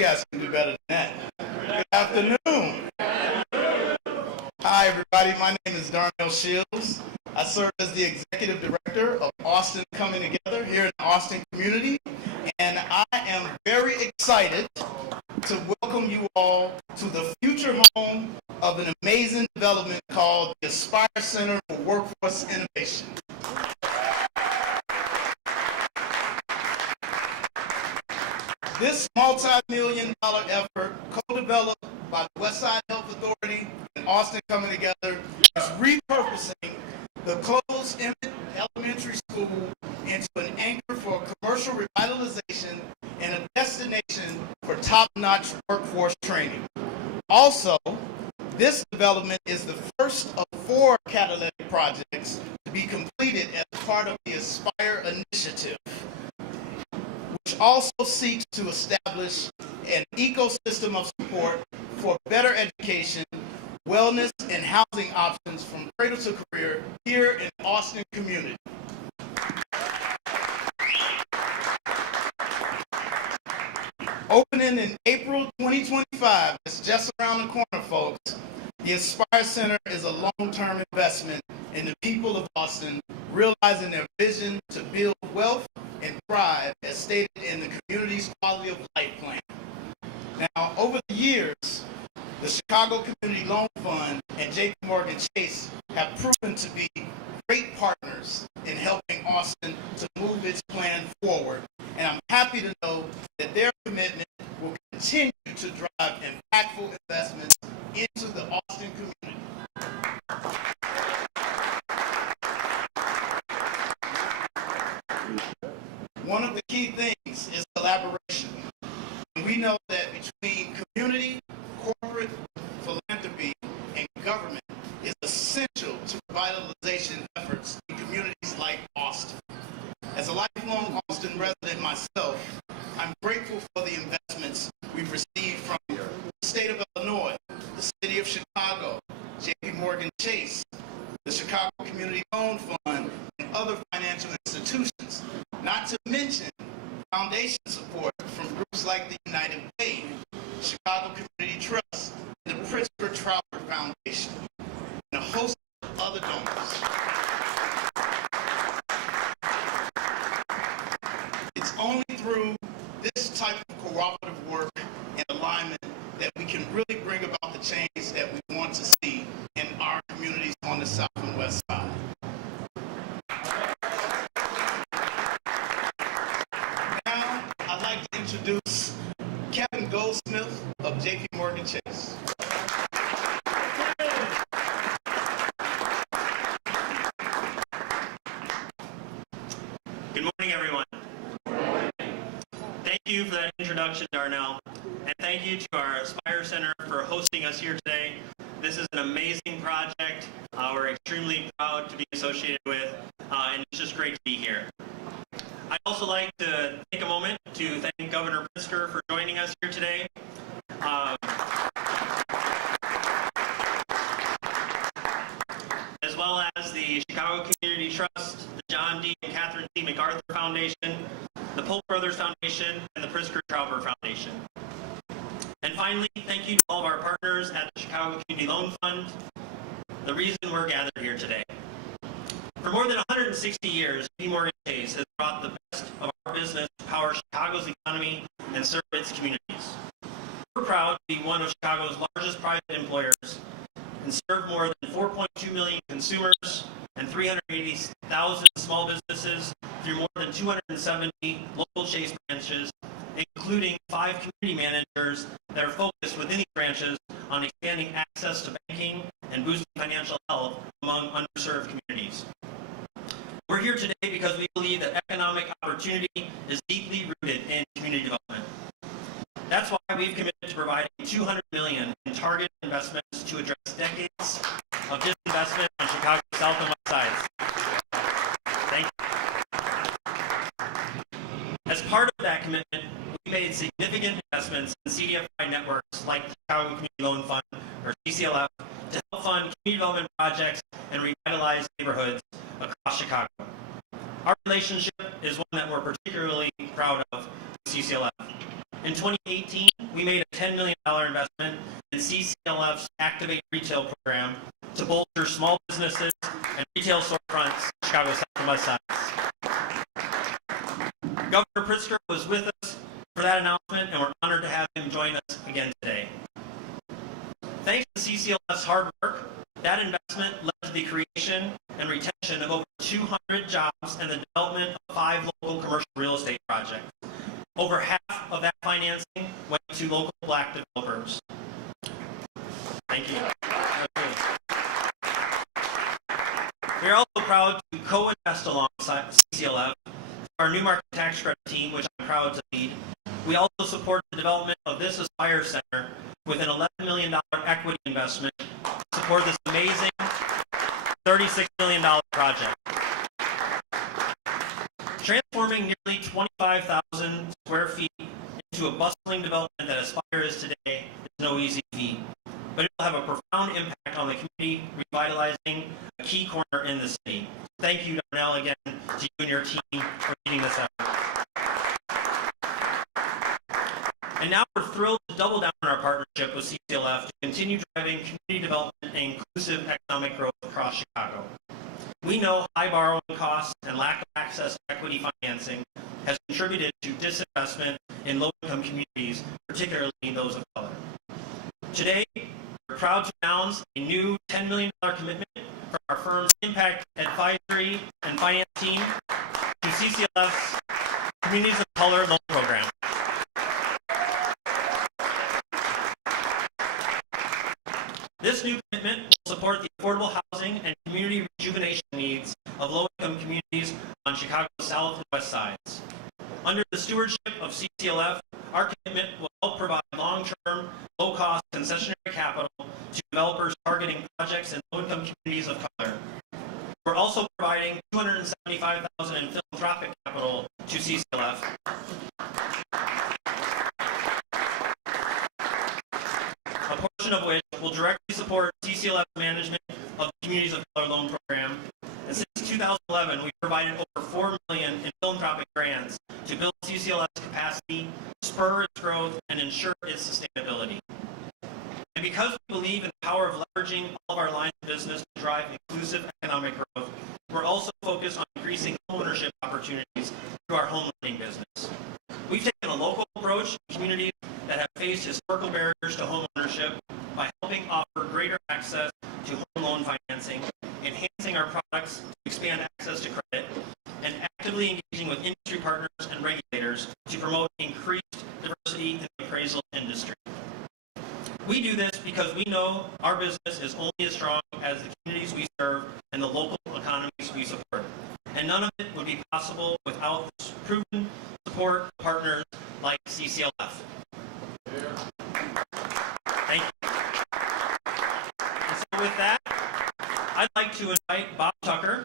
guys can do better than that. Good afternoon. Hi, everybody. My name is Darnell Shields. I serve as the Executive Director of Austin Coming Together here in the Austin community, and I am very excited to welcome you all to the future home of an amazing development called the Aspire Center for Workforce Innovation. This multi-million-dollar effort, co-developed by the Westside Health Authority and Austin Coming Together, is repurposing the closed elementary school into an anchor for commercial revitalization and a destination for top-notch workforce training. Also, this development is the first of 4 catalytic projects to be completed as part of the Aspire initiative, which also seeks to establish an ecosystem of support for better education, wellness, and housing options from cradle to career here in the Austin community. Opening in April 2025, it's just around the corner, folks. The Aspire Center is a long-term investment in the people of Austin, realizing their vision to build wealth and thrive as stated in the community's quality of life plan. Now, over the years, the Chicago Community Loan Fund and JPMorgan Chase have proven to be great partners in helping Austin to move its plan forward. And I'm happy to know that their commitment will continue to drive impactful investments into the Austin community. One of the key things is collaboration. And we know that between community, corporate, philanthropy, and government is essential to revitalization efforts in communities like Austin. As a lifelong Austin resident myself, I'm grateful for the investments we've received from the state of Illinois, the city of Chicago, JPMorgan Chase, the Chicago Community Loan Fund, and other financial institutions, not to mention foundation support from groups like the United Way, Chicago Community Trust, and the Pritzker Trower Foundation, and a host of other donors. It's only through this type of cooperative work and alignment that we can really bring about the change that we want to see in our communities on the South and West Side. Now, I'd like to introduce Kevin Goldsmith of JPMorgan Chase. Good morning, everyone. Thank you for that introduction, Darnell, and thank you to our Aspire Center for hosting us here today. This is an amazing project we're extremely proud to be associated with, and it's just great to be here. I'd also like to take a moment to thank Governor Pritzker for joining us here today. As well as the Chicago Community Trust, the John D. and Catherine C. MacArthur Foundation, the Polk Brothers Foundation, and the Pritzker Trower Foundation. And finally, thank you to all of our partners at the Chicago Community Loan Fund, the reason we're gathered here today. For more than 160 years, JPMorgan Chase has brought the best of our business to power Chicago's economy and serve its communities. We're proud to be one of Chicago's largest private employers and serve more than 4.2 million consumers and 380,000 small businesses through more than 270 local Chase branches, including 5 community managers that are focused within these branches on expanding access to banking and boosting financial health among underserved communities. We're here today because we believe that economic opportunity is deeply rooted in community development. That's why we've committed to providing $200 million in targeted investments to address decades of disinvestment on Chicago's South and West Sides. Thank you. As part of that commitment, we made significant investments in CDFI networks like the Chicago Community Loan Fund, or CCLF, to help fund community development projects and revitalize neighborhoods across Chicago. Our relationship is one that we're particularly proud of with CCLF. In 2018, we made a $10 million investment in CCLF's Activate Retail program to bolster small businesses and retail storefronts in Chicago's South and West Sides. Governor Pritzker was with us for that announcement, and we're honored to have him join us again today. Thanks to CCLF's hard work, that investment led to the creation and retention of over 200 jobs and the development of 5 local commercial real estate projects. Over half of that financing went to local Black developers. Thank you. We are also proud to co-invest alongside CCLF, our new market tax credit team, which I'm proud to lead. We also support the development of this Aspire Center with an $11 million equity investment to support this amazing $36 million project. Transforming nearly 25,000 square feet into a bustling development that Aspire is today is no easy feat, but it will have a profound impact on the community, revitalizing a key corner in the city. Thank you, Darnell, again, to you and your team for leading this effort. And now we're thrilled to double down on our partnership with CCLF to continue driving community development and inclusive economic growth across Chicago. We know high borrowing costs and lack of access to equity financing has contributed to disinvestment in low-income communities, particularly those of color. Today, we're proud to announce a new $10 million commitment from our firm's Impact Advisory and Finance team to CCLF's Communities of Color Loan Program. This new commitment will support the affordable housing and community rejuvenation needs of low-income communities on Chicago's South and West Sides. Under the stewardship of CCLF, our commitment will help provide long-term, low-cost concessionary capital to developers targeting projects in low-income communities of color. We're also providing $275,000 in philanthropic capital to CCLF. A portion of which will directly support CCLF management of the Communities of Color Loan Program. And since 2011, we've provided over $4 million in philanthropic grants to build CCLF's capacity, spur its growth, and ensure its sustainability. And because we believe in the power of leveraging all of our lines of business to drive inclusive economic growth, we're also focused on increasing homeownership opportunities through our home lending business. We've taken a local approach to communities that have faced historical barriers to homeownership by helping offer greater access to home loan financing, enhancing our products to expand access to credit, and actively engaging with industry partners and regulators to promote increased diversity in the appraisal industry. We do this because we know our business is only as strong as the communities we serve and the local economies we support. And none of it would be possible without this proven support partners like CCLF. Thank you. And so with that, I'd like to invite Bob Tucker,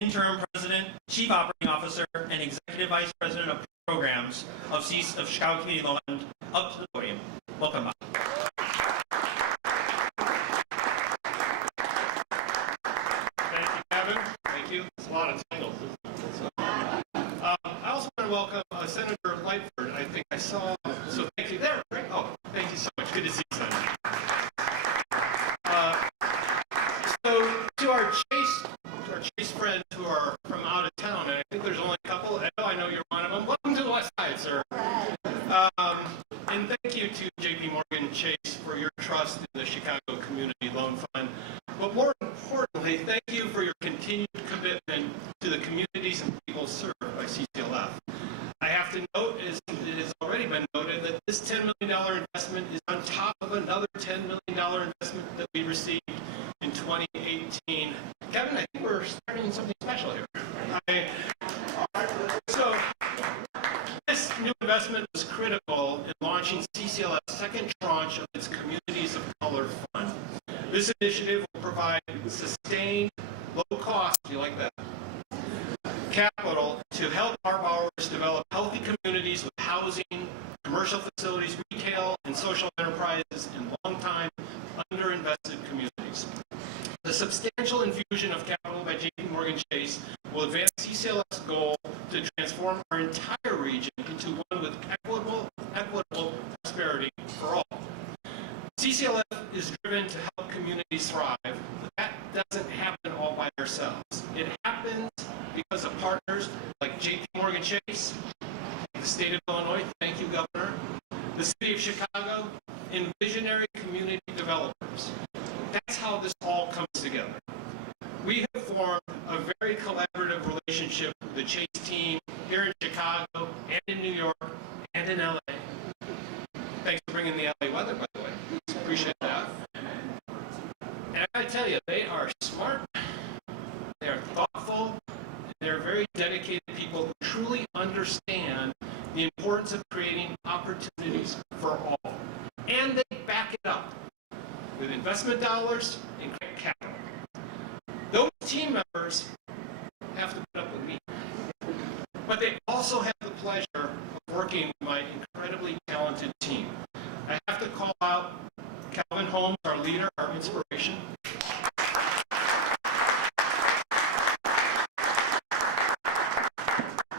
Interim President, Chief Operating Officer, and Executive Vice President of Programs of Chicago Community Loan Fund, up to the podium. Welcome, Bob. Thank you, Kevin. Thank you. It's a lot of titles. I also want to welcome Senator Lightford. I think I saw. So thank you there. Right? Oh, thank you so much. Good to see you, Senator. So to our Chase friends who are from out of town, and I think there's only a couple. I know you're one of them. Welcome to the West Side, sir. And thank you to JPMorgan Chase for your trust in the Chicago Community Loan Fund. But more importantly, thank you for your continued commitment to the communities and people served by CCLF. I have to note, as it has already been noted, that this $10 million investment is on top of another $10 million investment that we received in 2018. Kevin, I think we're starting something special here. So this new investment was critical in launching CCLF's second tranche of its Communities of Color Fund. This initiative will provide sustained, low-cost, do you like that, capital to help our borrowers develop healthy communities with housing, commercial facilities, retail, and social enterprises in long-time, underinvested communities. The substantial infusion of capital by JPMorgan Chase will advance CCLF's goal to transform our entire region into one with equitable prosperity for all. CCLF is driven to help communities thrive. That doesn't happen all by ourselves. It happens because of partners like JPMorgan Chase, the state of Illinois, thank you, Governor, the city of Chicago, and visionary community developers. That's how this all comes together. We have formed a very collaborative relationship with the Chase team here in Chicago and in New York and in LA. Thanks for bringing the LA weather, by the way. Appreciate that. And I tell you, they are smart, they are thoughtful, and they're very dedicated people who truly understand the importance of creating opportunities for all. And they back it up with investment dollars and capital. Those team members have to put up with me. But they also have the pleasure of working with my incredibly talented team. I have to call out Calvin Holmes, our leader, our inspiration.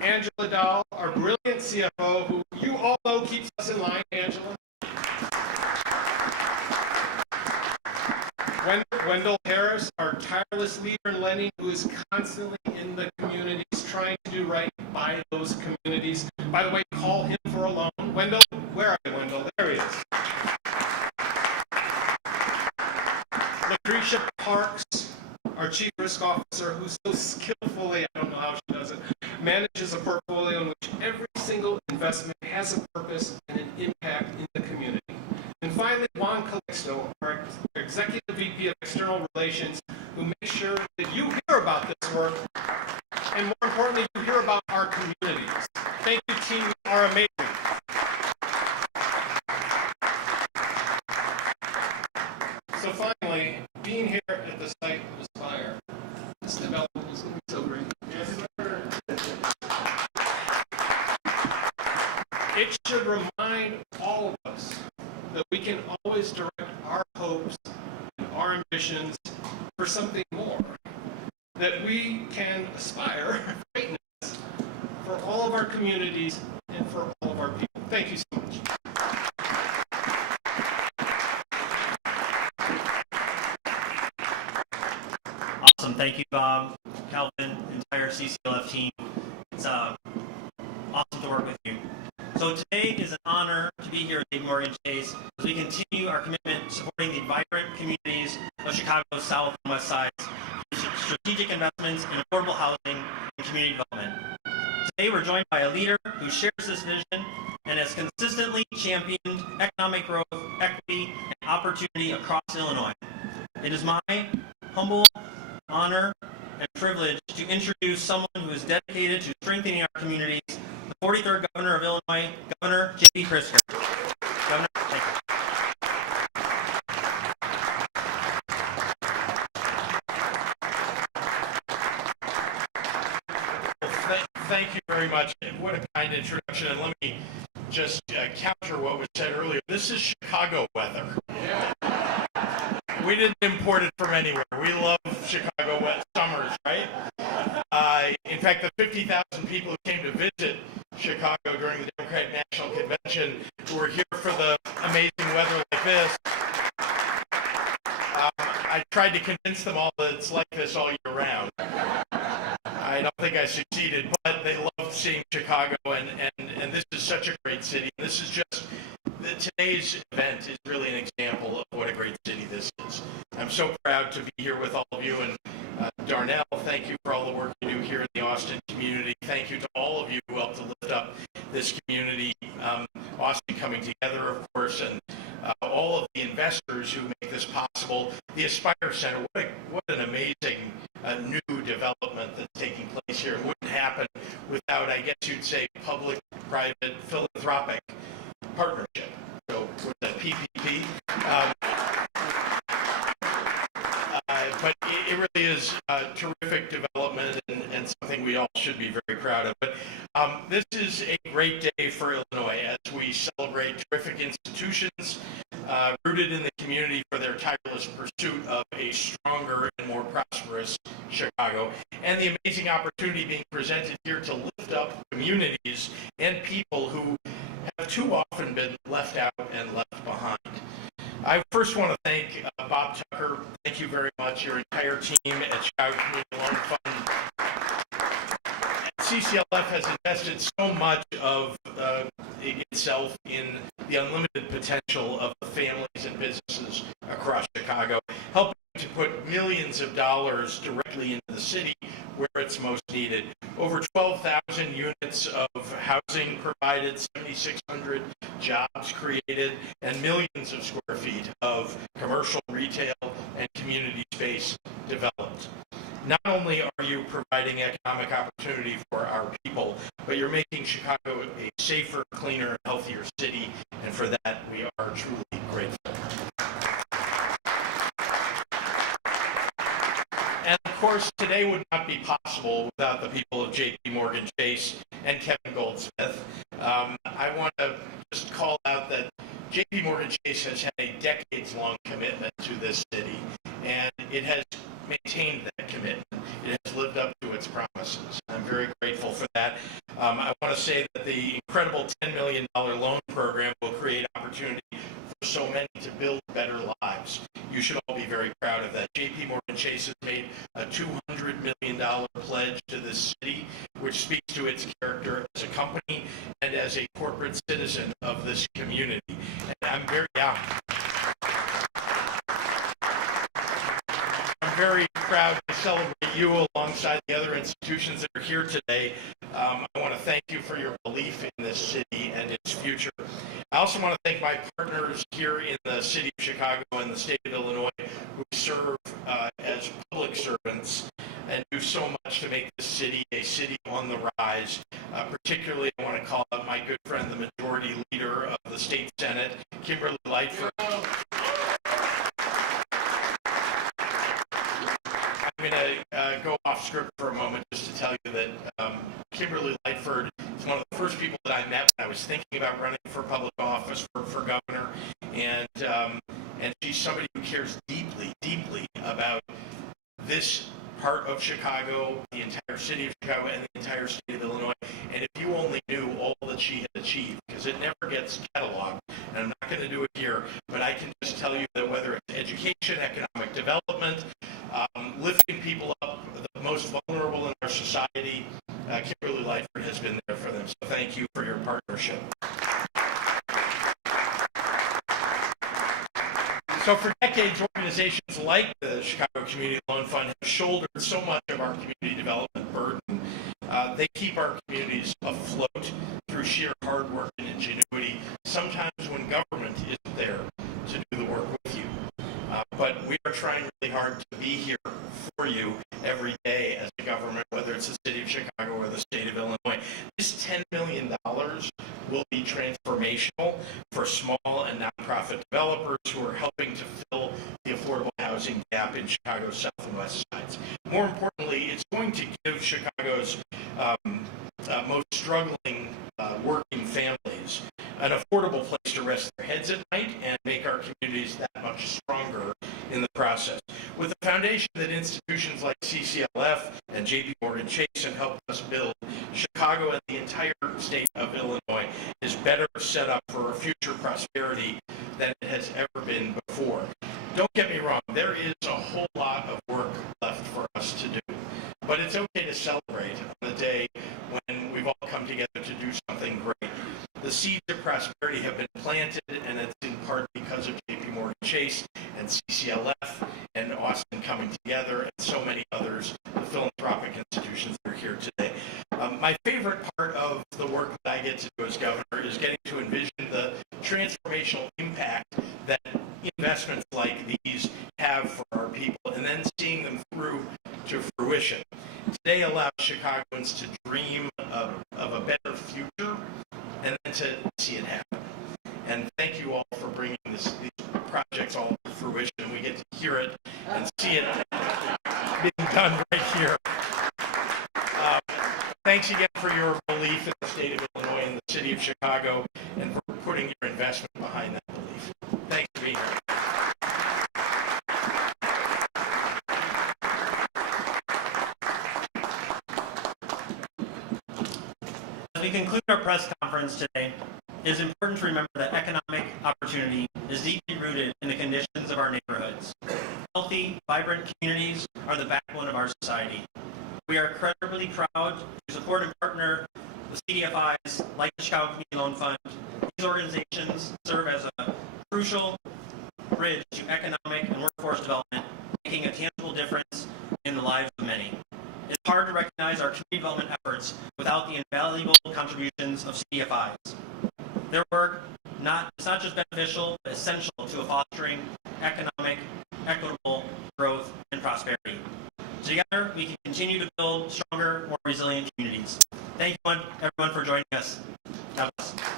Angela Dahl, our brilliant CFO, who you all know keeps us in line, Angela. Wendell Harris, our tireless leader in lending, who is constantly in the communities trying to do right by those communities. By the way, call him for a loan. Wendell, where are you, Wendell? There he is. Lucretia Parks, our chief risk officer, who so skillfully, I don't know how she does it, manages a portfolio in which every single investment has a purpose and an impact in the community. And finally, Juan Calixto, our Executive VP of External Relations, who makes sure that you hear about this work, and more importantly, you hear about our communities. Thank you, team. You are amazing. So finally, being here at the site of Aspire, this development is looking so great. It should remind all of us that we can always direct our hopes and our ambitions for something more, that we can aspire for greatness for all of our communities and for all of our people. Thank you so much. Awesome. Thank you, Bob, Calvin, entire CCLF team. It's awesome to work with you. So today is an honor to be here at JPMorgan Chase as we continue our commitment supporting the vibrant communities of Chicago's South and West Sides through strategic investments in affordable housing and community development. Today we're joined by a leader who shares this vision and has consistently championed economic growth, equity, and opportunity across Illinois. It is my humble honor and privilege to introduce someone who is dedicated to strengthening our communities, the 43rd Governor of Illinois, Governor J.B. Pritzker. Governor, thank you. Well, thank you very much. And what a kind introduction. And let me just counter what was said earlier. This is Chicago weather. Yeah. We didn't import it from anywhere. We love Chicago wet summers, right? In fact, the 50,000 people who came to visit Chicago during the Democratic National Convention who were here for the amazing weather like this, I tried to convince them all that it's like this all year round. I don't think I succeeded, but they loved seeing Chicago, and this is such a great city. This is just, today's event is really an example of what a great city this is. I'm so proud to be here with all of you, and Darnell, thank you for all the work you do here in the Austin community. Thank you to all of you who helped to lift up this community. Austin coming together, of course, and all of the investors who make this possible. The Aspire Center, what an amazing new development that's taking place here. It wouldn't happen without, I guess you'd say, public-private philanthropic partnership. So, what's that, PPP? But it really is a terrific development and something we all should be very proud of. But this is a great day for Illinois as we celebrate terrific terrific institutions rooted in the community for their tireless pursuit of a stronger and more prosperous Chicago, and the amazing opportunity being presented here to lift up communities and people who have too often been left out and left behind. I first want to thank Bob Tucker. Thank you very much, your entire team at Chicago Community Loan Fund. CCLF has invested so much of itself in the unlimited potential of the families and businesses across Chicago, helping to put millions of dollars directly into the city where it's most needed. Over 12,000 units of housing provided, 7,600 jobs created, and millions of square feet of commercial, retail, and community space developed. Not only are you providing economic opportunity for our people, but you're making Chicago a safer, cleaner, and healthier city, and for that we are truly grateful. And of course, today would not be possible without the people of JPMorgan Chase and Kevin Goldsmith. I want to just call out that JPMorgan Chase has had a decades-long commitment to this city, and it has maintained that commitment. It has lived up to its promises. I'm very grateful for that. I want to say that the incredible $10 million loan program will create opportunity for so many to build better lives. You should all be very proud of that. JPMorgan Chase has made a $200 million pledge to this city, which speaks to its character as a company and as a corporate citizen of this community. And I'm very proud to celebrate you alongside the other institutions that are here today. I want to thank you for your belief in this city and its future. I also want to thank my partners here in the city of Chicago and the state of Illinois who serve as public servants and do so much to make this city a city on the rise. Particularly, I want to call out my good friend, the majority leader of the state Senate, Kimberly Lightford. I'm going to go off script for a moment just to tell you that Kimberly Lightford is one of the first people that I met when I was thinking about running for public office for governor, and she's somebody who cares deeply, deeply about this part of Chicago, the entire city of Chicago, and the entire state of Illinois. And if you only knew all that she had achieved, because it never gets cataloged, and I'm not going to do it here, but I can just tell you that whether it's education, economic development, lifting people up, the most vulnerable in our society, Kimberly Lightford has been there for them. So thank you for your partnership. So for decades, organizations like the Chicago Community Loan Fund have shouldered so much of our community development burden. They keep our communities afloat through sheer hard work and ingenuity, sometimes when government isn't there to do the work with you. But we are trying really hard to be here for you every day as a government, whether it's the city of Chicago or the state of Illinois. This $10 million will be transformational for small and nonprofit developers who are helping to fill the affordable housing gap in Chicago's south and west sides. More importantly, it's going to give Chicago's most struggling working families an affordable place to rest their heads at night and make our communities that much stronger in the process. With a foundation that institutions like CCLF and JPMorgan Chase have helped us build, Chicago and the entire state of Illinois is better set up for future prosperity than it has ever been before. Don't get me wrong, there is a whole lot of work left for us to do, but it's okay to celebrate on the day when we've all come together to do something great. The seeds of prosperity have been planted, and it's in part because of JPMorgan Chase and CCLF and Austin coming together and so many others, the philanthropic institutions that are here today. My favorite part of the work that I get to do as governor is getting to envision the transformational impact that investments like these have for our people, and then seeing them through to fruition. Today allows Chicagoans to dream of a better future and then to see it happen. And thank you all for bringing these projects all to fruition. We get to hear it and see it being done right here. Thanks again for your belief in the state of Illinois and the city of Chicago, and for putting putting your investment behind that belief. Thanks for being here. As we conclude our press conference today, it is important to remember that economic opportunity is deeply rooted in the conditions of our neighborhoods. Healthy, vibrant communities are the backbone of our society. We are incredibly proud to support and partner with CDFIs like the Chicago Community Loan Fund. These organizations serve as a crucial bridge to economic and workforce development, making a tangible difference in the lives of many. It's hard to recognize our community development efforts without the invaluable contributions of CDFIs. Their work is not just beneficial, but essential to fostering economic, equitable growth and prosperity. Together, we can continue to build stronger, more resilient communities. Thank you, everyone, for joining us. God bless.